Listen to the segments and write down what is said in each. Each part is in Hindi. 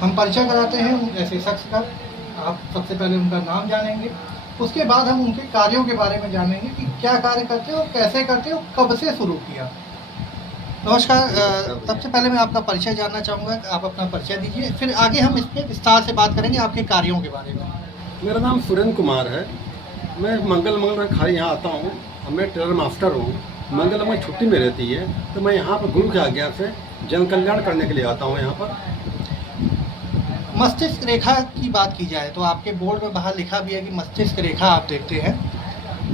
हम परिचय कराते हैं ऐसे शख्स का। आप सबसे पहले उनका नाम जानेंगे, उसके बाद हम उनके कार्यों के बारे में जानेंगे कि क्या कार्य करते हैं और कैसे करते हैं और कब से शुरू किया। नमस्कार। सबसे पहले मैं आपका परिचय जानना चाहूँगा, आप अपना परिचय दीजिए, फिर आगे हम इस पर विस्तार से बात करेंगे आपके कार्यों के बारे में। मेरा नाम सुरेंद्र कुमार है। मैं मंगल खाली यहाँ आता हूँ। मैं टेलर मास्टर हूँ। मंगल में छुट्टी में रहती है तो मैं यहाँ पर गुरु की आज्ञा से जन कल्याण करने के लिए आता हूँ यहाँ पर। मस्तिष्क रेखा की बात की जाए तो आपके बोर्ड में बाहर लिखा भी है कि मस्तिष्क रेखा आप देखते हैं।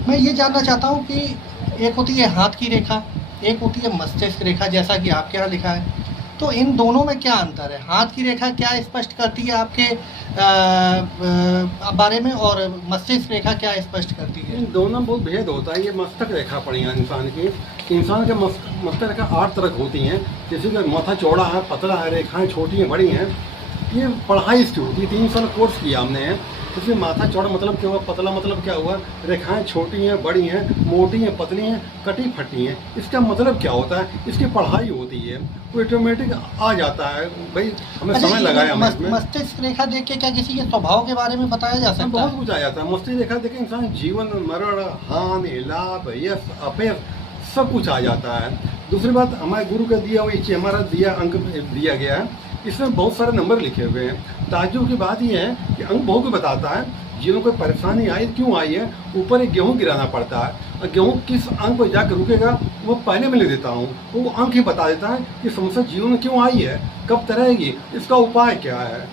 मैं ये जानना चाहता हूँ कि एक होती है हाथ की रेखा, एक होती है मस्तिष्क रेखा, जैसा कि आपके यहाँ लिखा है। तो इन दोनों में क्या अंतर है? हाथ की रेखा क्या स्पष्ट करती है आपके बारे में, और मस्तिष्क रेखा क्या स्पष्ट करती है? इन दोनों में बहुत भेद होता है। ये मस्तक रेखा पड़ी है इंसान की। इंसान के मस्तक रेखा 8 तरह की होती हैं। जैसे कि माथा चौड़ा है, पतला है, रेखाएं छोटी हैं, बड़ी हैं। ये पढ़ाई इसकी होती है। 3 साल कोर्स किया हमने। इसमें माथा चौड़ा मतलब क्या हुआ, पतला मतलब क्या हुआ, रेखाएं छोटी हैं, बड़ी हैं, मोटी हैं, पतली हैं, कटी फटी हैं, इसका मतलब क्या होता है, इसकी पढ़ाई होती है। वो ऑटोमेटिक आ जाता है भाई, हमें समय लगाया। मस्तिष्क रेखा देख के क्या किसी के स्वभाव के बारे में बताया जा सकता है? बहुत कुछ आ जाता है। मस्तिष्क रेखा देख के इंसान जीवन, मरण, हानि, लाभ, यश, अपयश सब कुछ आ जाता है। दूसरी बात, हमारे गुरु का दिया हुआ हमारा अंक दिया गया है। इसमें बहुत सारे नंबर लिखे हुए हैं। ताज्जुब की बात यह है कि अंक बहुत कुछ बताता है। जिन्हों को परेशानी आई, क्यों आई है, ऊपर एक गेहूँ गिराना पड़ता है और गेहूँ किस अंक पर जाकर रुकेगा वो पहले मैं लिख देता हूँ। वो अंक ही बता देता है कि समस्या जीवन में क्यों आई है, कब तरहेगी, इसका उपाय क्या है।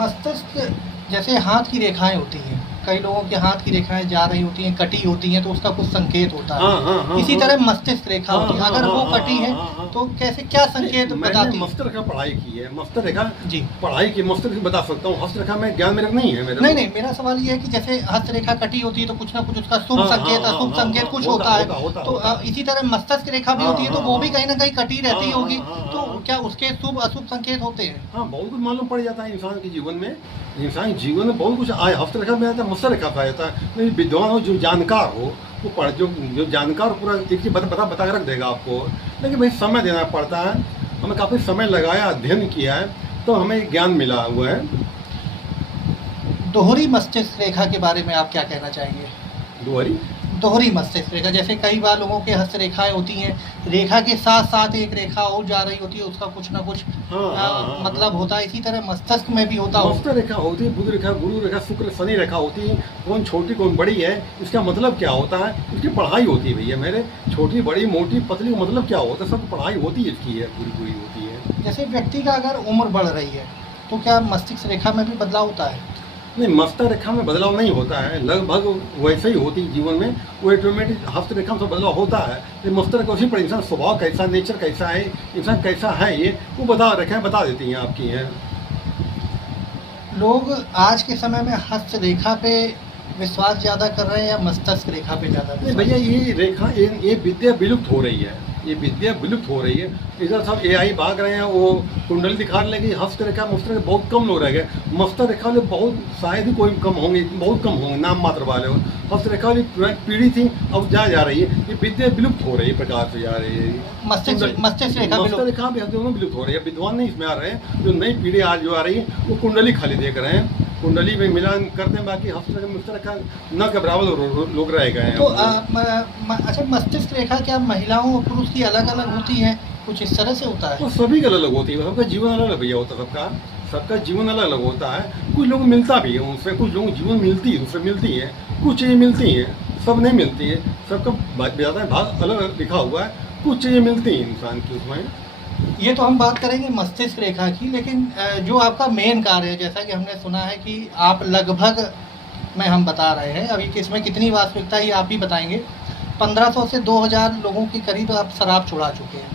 मस्तिष्क जैसे हाथ की रेखाएं होती हैं, कई लोगों के हाथ की रेखाएं जा रही होती हैं, कटी होती हैं, तो उसका कुछ संकेत होता है। इसी तरह मस्तिष्क रेखा होती है, अगर वो कटी है तो कैसे, क्या संकेत बताती है? मस्तिष्क रेखा पढ़ाई की है। मस्तिष्क रेखा जी पढ़ाई की, मस्तिष्क बता सकता हूँ। हस्त रेखा में ज्ञान मेरे नहीं है। नहीं, मेरा सवाल ये है कि जैसे हस्त रेखा कटी होती है तो कुछ ना कुछ उसका शुभ संकेत, अशुभ संकेत कुछ होता है। तो इसी तरह मस्तिष्क रेखा भी होती है, तो वो भी कहीं ना कहीं कटी रहती होगी, तो क्या उसके शुभ अशुभ संकेत होते हैं? हाँ, बहुत कुछ मालूम पड़ जाता है इंसान के जीवन में। इंसान जीवन में बहुत कुछ आया। हस्त रेखा में आता है, मस्तिष्क रेखा आ जाता है। विद्वान हो, जो जानकार हो, वो पढ़ जो जानकार पूरा एक चीज बता के रख देगा आपको। लेकिन भाई समय देना पड़ता है। हमें काफ़ी समय लगाया, अध्ययन किया है, तो हमें ज्ञान मिला हुआ है। दोहरी मस्तिष्क रेखा के बारे में आप क्या कहना चाहेंगे? दोहरी मस्तिष्क रेखा, जैसे कई बार लोगों के हस्त रेखाएं होती हैं, रेखा के साथ साथ एक रेखा और जा रही होती है, उसका कुछ ना कुछ मतलब होता है। इसी तरह मस्तिष्क में भी होता है। मस्तिष्क रेखा होती है, बुध रेखा, गुरु रेखा, शुक्र शनि रेखा होती है। कौन छोटी कौन बड़ी है, इसका मतलब क्या होता है, इसकी पढ़ाई होती है भैया मेरे। छोटी बड़ी मोटी पतली का मतलब क्या होता है, सब पढ़ाई होती है इसकी है, पूरी होती है। जैसे व्यक्ति का अगर उम्र बढ़ रही है तो क्या मस्तिष्क रेखा में भी बदलाव होता है? नहीं, मस्तिष्क रेखा में बदलाव नहीं होता है, लगभग वैसे ही होती है जीवन में। वो ऑटोमेटिक हस्त रेखा में बदलाव होता है। लेकिन मस्तिष्क रेखा उसी पर इंसान स्वभाव कैसा, नेचर कैसा है, इंसान कैसा है, ये वो बता देती हैं आपकी हैं। लोग आज के समय में हस्त रेखा पे विश्वास ज़्यादा कर रहे हैं या मस्तिष्क रेखा पे ज़्यादा? नहीं भैया, ये रेखा, ये विद्या विलुप्त हो रही है। ये विद्या विलुप्त हो रही है। इधर सब AI भाग रहे हैं, वो कुंडली दिखा लगी। हस्त रेखा, मस्तिष्क रेखा बहुत कम लोग रह गए। मस्तिष्क रेखा वाले बहुत, शायद ही कोई कम होंगे, बहुत कम होंगे, नाम मात्र वाले। हस्त रेखा वाली पीढ़ी थी, अब जा रही है। ये विद्या विलुप्त हो रही है, प्रकार से जा रही है। मस्तिष्क रेखा भी दोनों विलुप्त हो रही है। विद्वान नहीं इसमें आ रहे हैं। जो नई पीढ़ी आज जो आ रही है, वो कुंडली खाली देख रहे हैं, कुंडली में मिलान करते हैं। बाकी हस्त रेखा, मस्तिष्क रेखा न के बराबर लोग रह गए हैं। तो अच्छा, मस्तिष्क रेखा क्या महिलाओं और पुरुष की अलग अलग होती है, कुछ इस तरह से होता है? तो सभी का अलग होती है। सबका जीवन अलग अलग भैया होता है। सबका जीवन अलग अलग होता है। कुछ लोग मिलता भी है उनसे, कुछ लोगों जीवन मिलती है, उनसे मिलती है, कुछ चीज़ें मिलती हैं, सब नहीं मिलती है। सबका ज़्यादा भाग अलग लिखा हुआ है, कुछ चीज़ें मिलती हैं इंसान की उसमें। ये तो हम बात करेंगे मस्तिष्क रेखा की, लेकिन जो आपका मेन कार्य है, जैसा कि हमने सुना है कि आप लगभग, में हम बता रहे हैं अभी कि इसमें कितनी वास्तविकता ही आप ही बताएंगे, 1500 से 2000 लोगों के करीब आप शराब छुड़ा चुके हैं।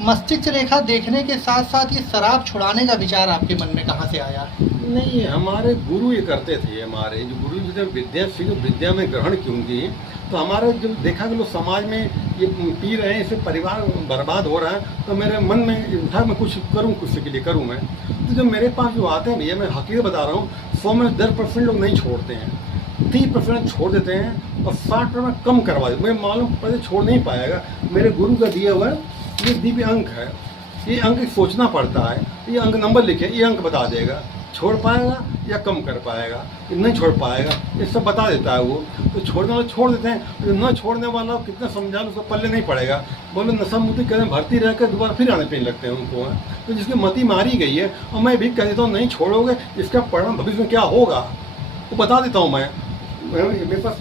मस्तिष्क रेखा देखने के साथ साथ ये शराब छुड़ाने का विचार आपके मन में कहाँ से आया? नहीं, हमारे गुरु ये करते थे। हमारे जो गुरु जी ने विद्या में ग्रहण क्यों की, तो हमारे जब देखा कि लोग समाज में ये पी रहे हैं, इससे परिवार बर्बाद हो रहा है, तो मेरे मन में उठा मैं कुछ करूं, कुछ के लिए करूं मैं। तो जब मेरे पास जो आते हैं भैया, मैं हकीकत बता रहा हूँ, 100 में 10% लोग नहीं छोड़ते हैं, 30% छोड़ देते हैं और 60% कम करवा देते। मुझे मालूम पहले छोड़ नहीं पाएगा। मेरे गुरु का दिया हुआ ये दिव्य अंक है, ये अंक सोचना पड़ता है, ये अंक नंबर लिखे, ये अंक बता देगा, छोड़ पाएगा या कम कर पाएगा, ये नहीं छोड़ पाएगा, ये सब बता देता है वो। तो छोड़ने वाले छोड़ देते हैं, न छोड़ने वाला कितना समझा लो उसको पल्ले नहीं पड़ेगा, बोले नशा मुक्ति करें भर्ती रह कर दोबारा फिर आने पीने लगते हैं उनको। तो जिसकी मति मारी गई है, और मैं भी कह देता हूँ नहीं छोड़ोगे, इसका परिणाम भविष्य में क्या होगा वो बता देता हूँ मैं। मेरे पास